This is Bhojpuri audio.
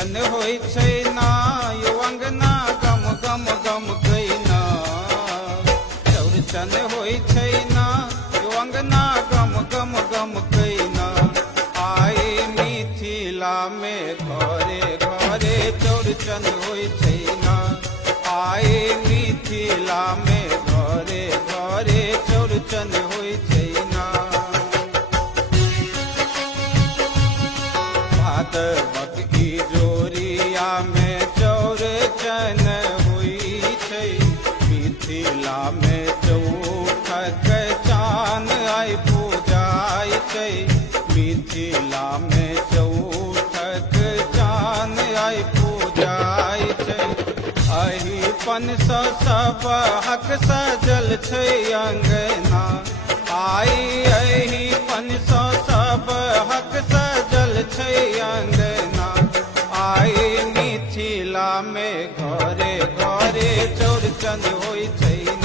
चौड़चन होय छै ना यो अंगना गम गम गम कैना। चौड़चन होय छै ना यो अंगना गम गम गम कैना। आए मिथिला में घरे घरे चौड़चन होय छै ना। आए मिथिला में घरे घरे चौड़चन होय छै ना। भादवक इजोरिया में चौड़चन होय छै। मिथिला में चौठक चान आइ पूजाय छै। मिथिला में चौठक चान आइ पूजाय छै। अहिपन सँ सब हक सजल छै अंगना। आई अहिपन सँ सब हक सजल छै अंगना। आई मिथिला में घरे घरे चौड़चन होय छै।